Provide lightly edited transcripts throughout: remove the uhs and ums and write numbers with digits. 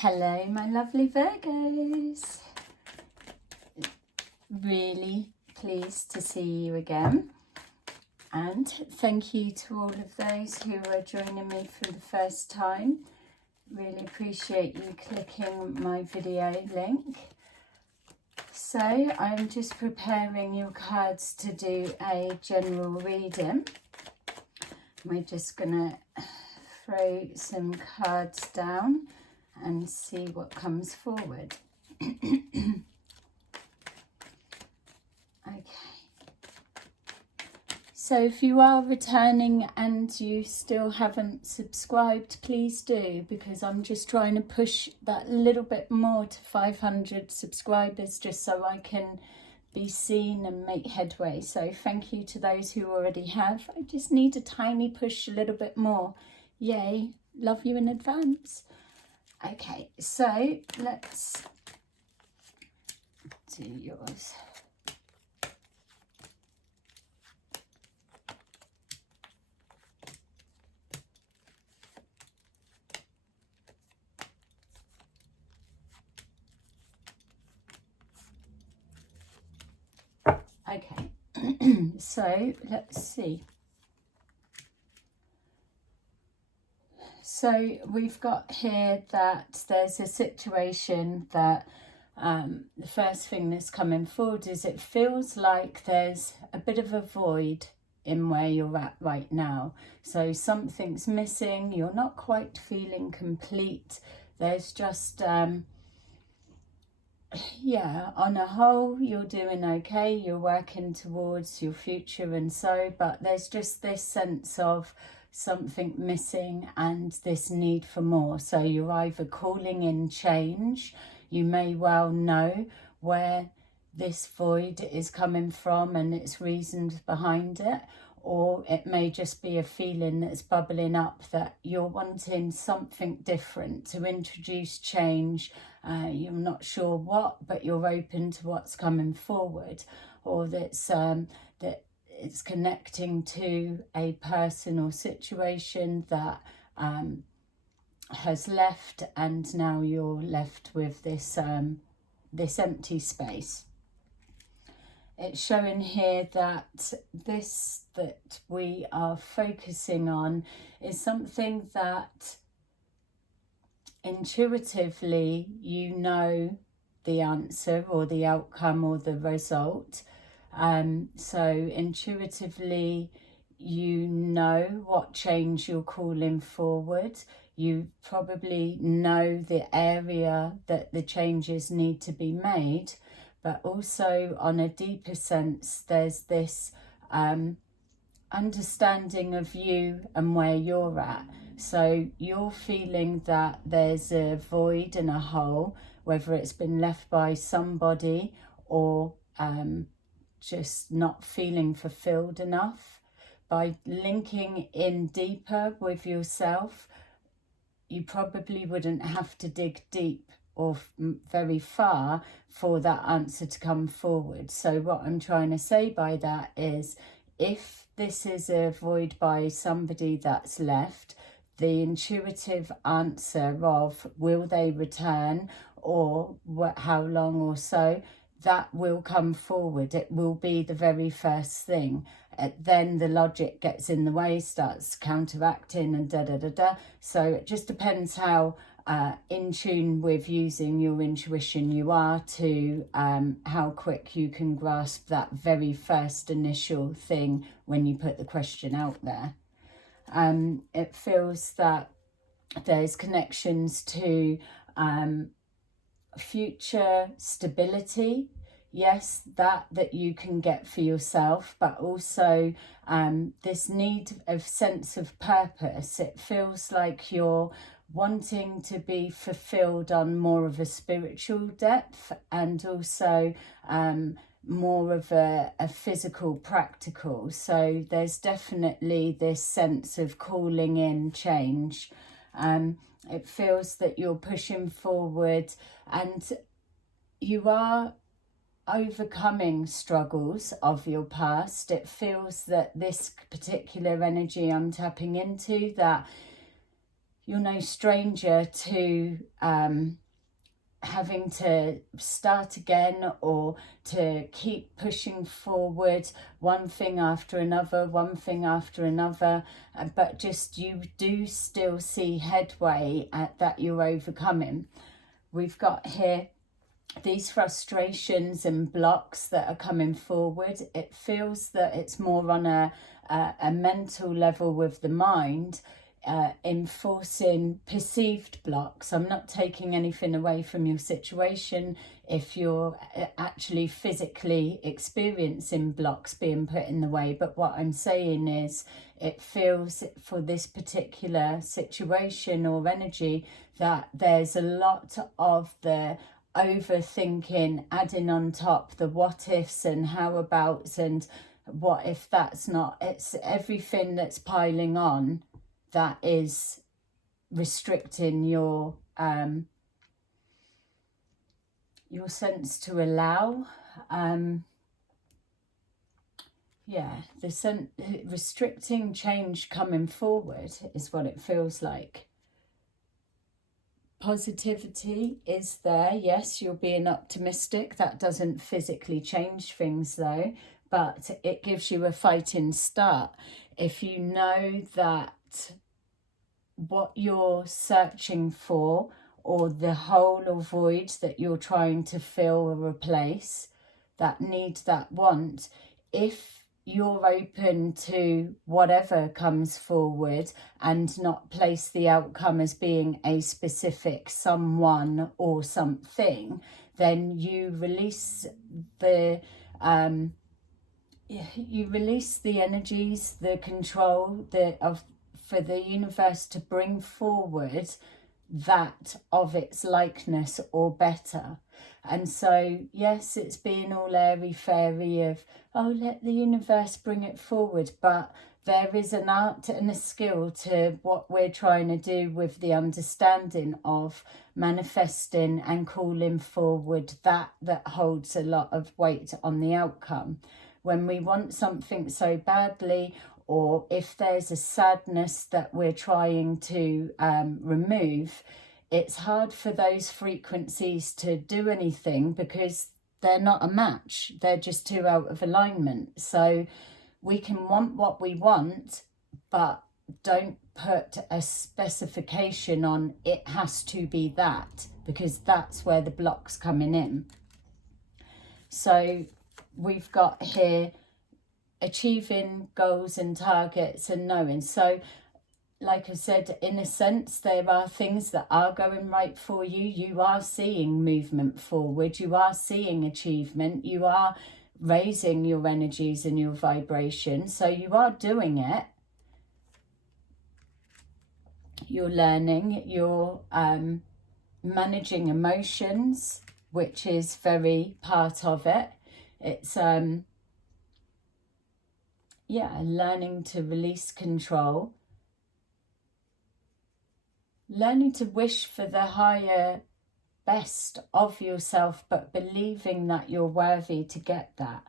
Hello, my lovely Virgos. Really pleased to see you again. And thank you to all of those who are joining me for the first time. Really appreciate you clicking my video link. So I'm just preparing your cards to do a general reading. We're just going to throw some cards down and see what comes forward. Okay. So if you are returning and you still haven't subscribed, please do, because I'm just trying to push that little bit more to 500 subscribers just so I can be seen and make headway. So thank you to those who already have. I just need a tiny push, a little bit more. Yay, love you in advance. Okay, so let's do yours. Okay, so let's see. So we've got here that there's a situation that the first thing that's coming forward is it feels like there's a bit of a void in where you're at right now. So something's missing, you're not quite feeling complete. There's just, yeah, on a whole, you're doing okay. You're working towards your future and so, but there's just this sense of something missing and this need for more. So you're either calling in change. You may well know where this void is coming from and its reasons behind it, or it may just be a feeling that's bubbling up that you're wanting something different, to introduce change. You're not sure what, but you're open to what's coming forward, or that's that it's connecting to a person or situation that has left, and now you're left with this this empty space. It's showing here that this that we are focusing on is something that intuitively you know the answer or the outcome or the result. So intuitively you know what change you're calling forward. You probably know the area that the changes need to be made, but also on a deeper sense there's this understanding of you and where you're at. So you're feeling that there's a void and a hole, whether it's been left by somebody or just not feeling fulfilled enough. By linking in deeper with yourself, you probably wouldn't have to dig deep or very far for that answer to come forward. So what I'm trying to say by that is, if this is a void by somebody that's left, the intuitive answer of will they return or how long or so, that will come forward. It will be the very first thing. Then the logic gets in the way, starts counteracting and da-da-da-da. So it just depends how in tune with using your intuition you are to how quick you can grasp that very first initial thing when you put the question out there. It feels that there's connections to future stability. Yes, that you can get for yourself, but also this need of sense of purpose. It feels like you're wanting to be fulfilled on more of a spiritual depth, and also more of a physical, practical. So there's definitely this sense of calling in change. It feels that you're pushing forward and you are overcoming struggles of your past. It feels that this particular energy I'm tapping into, that you're no stranger to having to start again, or to keep pushing forward, one thing after another, but just you do still see headway that you're overcoming. We've got here these frustrations and blocks that are coming forward. It feels that it's more on a mental level with the mind, enforcing perceived blocks. I'm not taking anything away from your situation if you're actually physically experiencing blocks being put in the way, but what I'm saying is it feels for this particular situation or energy that there's a lot of the overthinking, adding on top the what ifs and how abouts and what if that's not, it's everything that's piling on that is restricting your sense to allow. Restricting change coming forward is what it feels like. Positivity is there. Yes, you're being optimistic. That doesn't physically change things though, but it gives you a fighting start. If you know that what you're searching for, or the hole or void that you're trying to fill or replace, that need, that want, if you're open to whatever comes forward and not place the outcome as being a specific someone or something, then you release the energies, the control for the universe to bring forward that of its likeness or better. And so yes, it's being all airy-fairy of, oh, let the universe bring it forward, but there is an art and a skill to what we're trying to do with the understanding of manifesting and calling forward that holds a lot of weight on the outcome. When we want something so badly, or if there's a sadness that we're trying to remove, it's hard for those frequencies to do anything because they're not a match. They're just too out of alignment. So we can want what we want, but don't put a specification on it has to be that, because that's where the block's coming in. So we've got here achieving goals and targets and knowing. So like I said, in a sense, there are things that are going right for you. You are seeing movement forward. You are seeing achievement. You are raising your energies and your vibration. So you are doing it. You're learning. You're managing emotions, which is very part of it. It's learning to release control, learning to wish for the higher best of yourself, but believing that you're worthy to get that,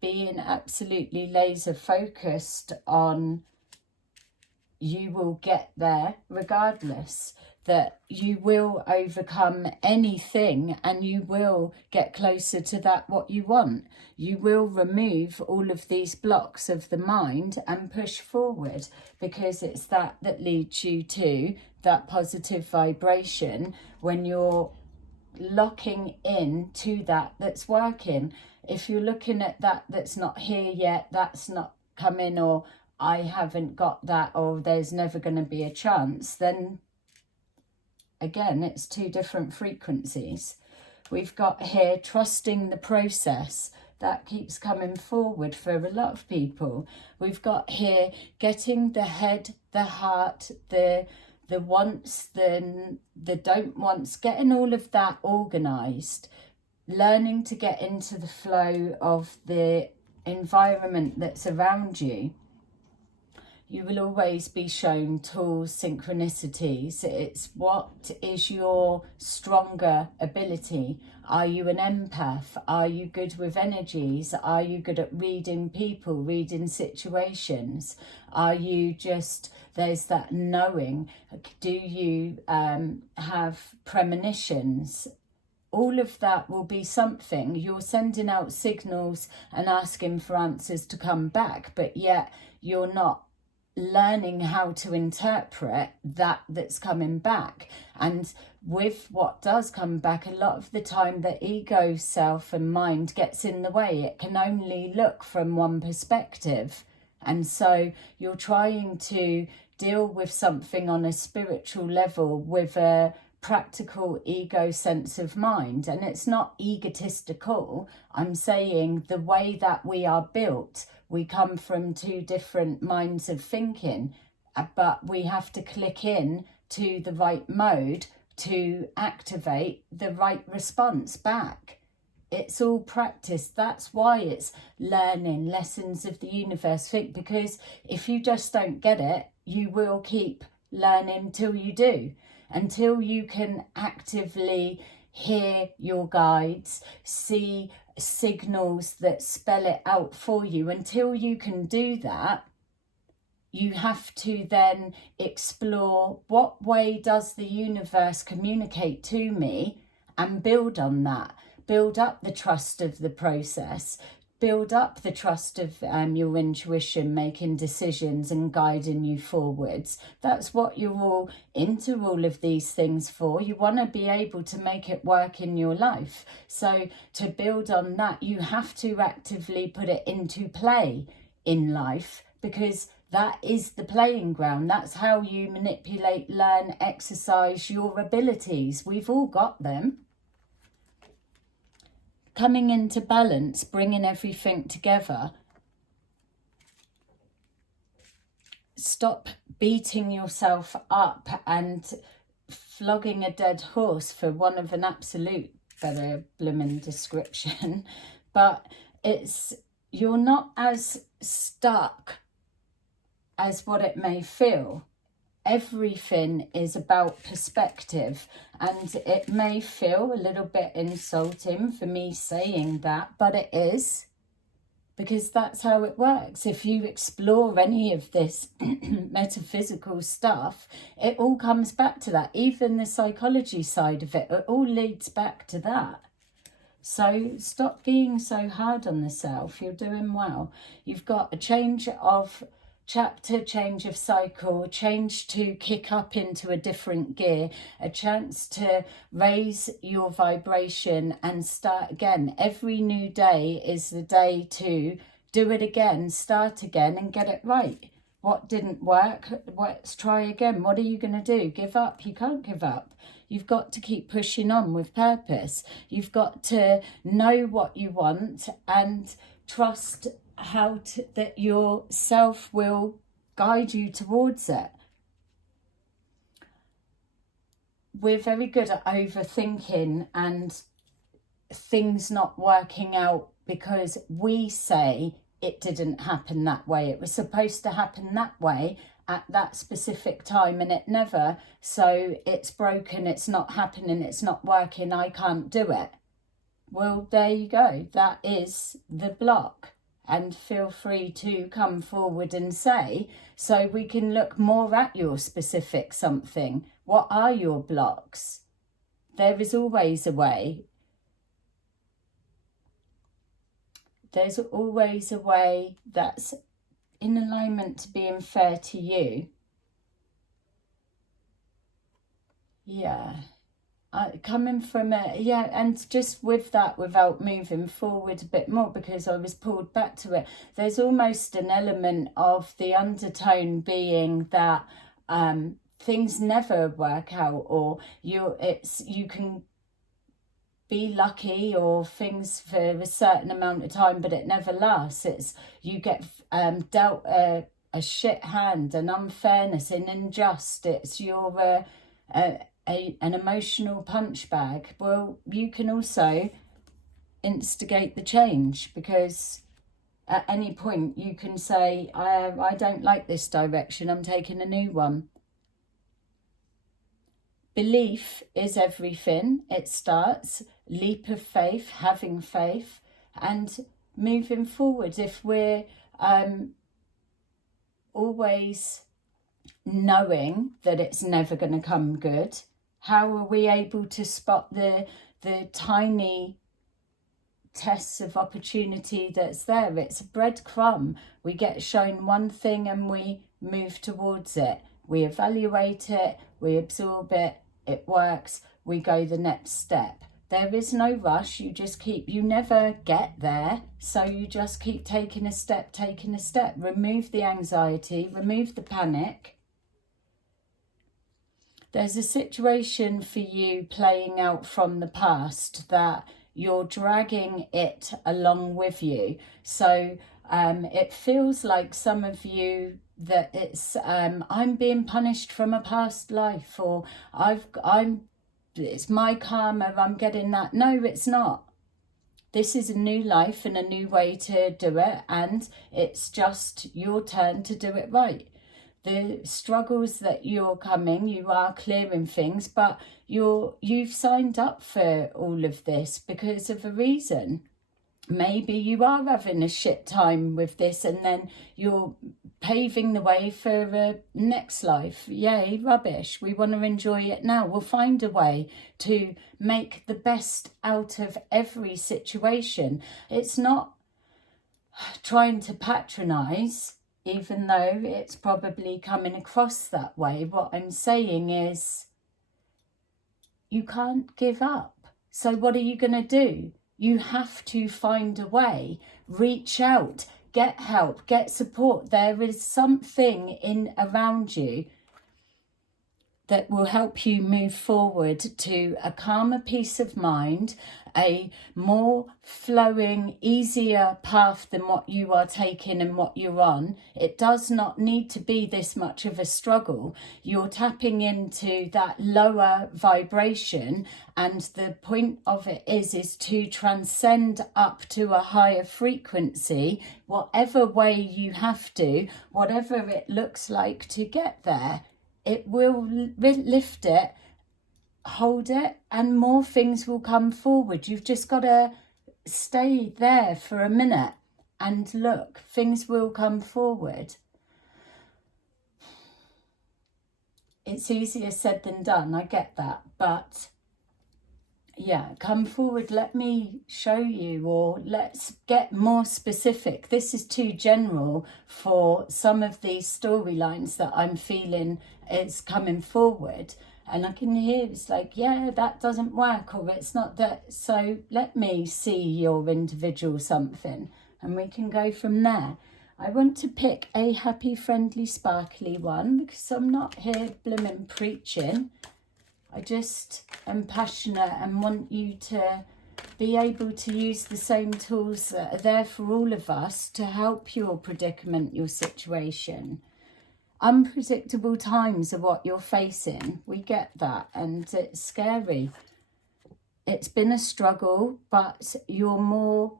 being absolutely laser focused on you will get there regardless, that you will overcome anything and you will get closer to that what you want. You will remove all of these blocks of the mind and push forward, because it's that leads you to that positive vibration when you're locking in to that's working. If you're looking at that's not here yet, that's not coming, or I haven't got that, or there's never going to be a chance, then again, it's two different frequencies. We've got here trusting the process. That keeps coming forward for a lot of people. We've got here getting the head, the heart, the wants, the don't wants, getting all of that organised, learning to get into the flow of the environment that's around you. you will always be shown tools, synchronicities. It's what is your stronger ability? Are you an empath? Are you good with energies? Are you good at reading people, reading situations? Are you just, there's that knowing? Do you have premonitions? All of that will be something. You're sending out signals and asking for answers to come back, but yet you're not learning how to interpret that's coming back. And with what does come back, a lot of the time the ego, self and mind gets in the way. It can only look from one perspective, and so you're trying to deal with something on a spiritual level with a practical ego sense of mind. And it's not egotistical. I'm saying the way that we are built, we come from two different minds of thinking, but we have to click in to the right mode to activate the right response back. It's all practice. That's why it's learning lessons of the universe, because if you just don't get it, you will keep learning till you do, until you can actively hear your guides, see signals that spell it out for you. Until you can do that, you have to then explore, what way does the universe communicate to me, and build on that. Build up the trust of the process. Build up the trust of your intuition making decisions and guiding you forwards. That's what you're all into all of these things for. You want to be able to make it work in your life. So to build on that, you have to actively put it into play in life, because that is the playing ground. That's how you manipulate, learn, exercise your abilities. We've all got them. Coming into balance, bringing everything together. Stop beating yourself up and flogging a dead horse, for one of an absolute better blooming description. But you're not as stuck as what it may feel. Everything is about perspective, and it may feel a little bit insulting for me saying that, but it is, because that's how it works. If you explore any of this metaphysical stuff, it all comes back to that. Even the psychology side of it all leads back to that. So stop being so hard on the self. You're doing well. You've got a change of chapter, change of cycle, change to kick up into a different gear, a chance to raise your vibration and start again. Every new day is the day to do it again, start again and get it right. What didn't work, let's try again. What are you going to do? Give up? You can't give up. You've got to keep pushing on with purpose. You've got to know what you want and trust that your self will guide you towards it. We're very good at overthinking and things not working out because we say it didn't happen that way. It was supposed to happen that way at that specific time and it never. So it's broken, it's not happening, it's not working, I can't do it. Well, there you go. That is the block. And feel free to come forward and say, so we can look more at your specific something. What are your blocks? There is always a way. There's always a way that's in alignment to being fair to you. Yeah. Coming from and just with that, without moving forward a bit more, because I was pulled back to it, there's almost an element of the undertone being that things never work out, or you can be lucky or things for a certain amount of time, but it never lasts. You get dealt a shit hand, an unfairness, an injustice. You're an emotional punch bag. Well, you can also instigate the change, because at any point you can say, I don't like this direction, I'm taking a new one. Belief is everything. It starts, leap of faith, having faith, and moving forward. If we're always knowing that it's never going to come good, how are we able to spot the tiny tests of opportunity that's there? It's a breadcrumb. We get shown one thing and we move towards it. We evaluate it, we absorb it, it works, we go the next step. There is no rush. You never get there. So you just keep taking a step. Remove the anxiety, remove the panic. There's a situation for you playing out from the past that you're dragging it along with you. So it feels like some of you that it's I'm being punished from a past life, or it's my karma, I'm getting that. No, it's not. This is a new life and a new way to do it, and it's just your turn to do it right. The struggles that you're coming, you are clearing things, but you've signed up for all of this because of a reason. Maybe you are having a shit time with this and then you're paving the way for a next life. Yay, rubbish. We want to enjoy it now. We'll find a way to make the best out of every situation. It's not trying to patronise, even though it's probably coming across that way. What I'm saying is you can't give up. So what are you going to do? You have to find a way, reach out, get help, get support. There is something in around you that will help you move forward to a calmer peace of mind, a more flowing, easier path than what you are taking and what you're on. It does not need to be this much of a struggle. You're tapping into that lower vibration, and the point of it is to transcend up to a higher frequency, whatever way you have to, whatever it looks like to get there. It will lift it, hold it, and more things will come forward. You've just got to stay there for a minute and look. Things will come forward. It's easier said than done, I get that. But yeah, come forward, let me show you, or let's get more specific. This is too general for some of these storylines that I'm feeling is coming forward. And I can hear it's like, yeah, that doesn't work, or it's not that. So let me see your individual something and we can go from there. I want to pick a happy, friendly, sparkly one because I'm not here blooming preaching. I just am passionate and want you to be able to use the same tools that are there for all of us to help your predicament, your situation. Unpredictable times are what you're facing. We get that, and it's scary. It's been a struggle, but you're more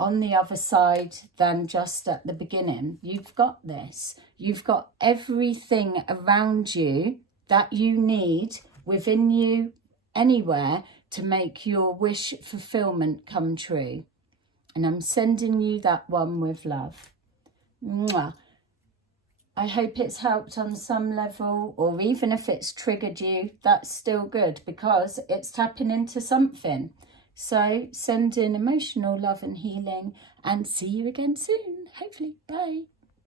on the other side than just at the beginning. You've got this. You've got everything around you that you need within you, anywhere, to make your wish fulfillment come true. And I'm sending you that one with love. Mwah. I hope it's helped on some level, or even if it's triggered you, that's still good because it's tapping into something. So send in emotional love and healing, and see you again soon, hopefully. Bye.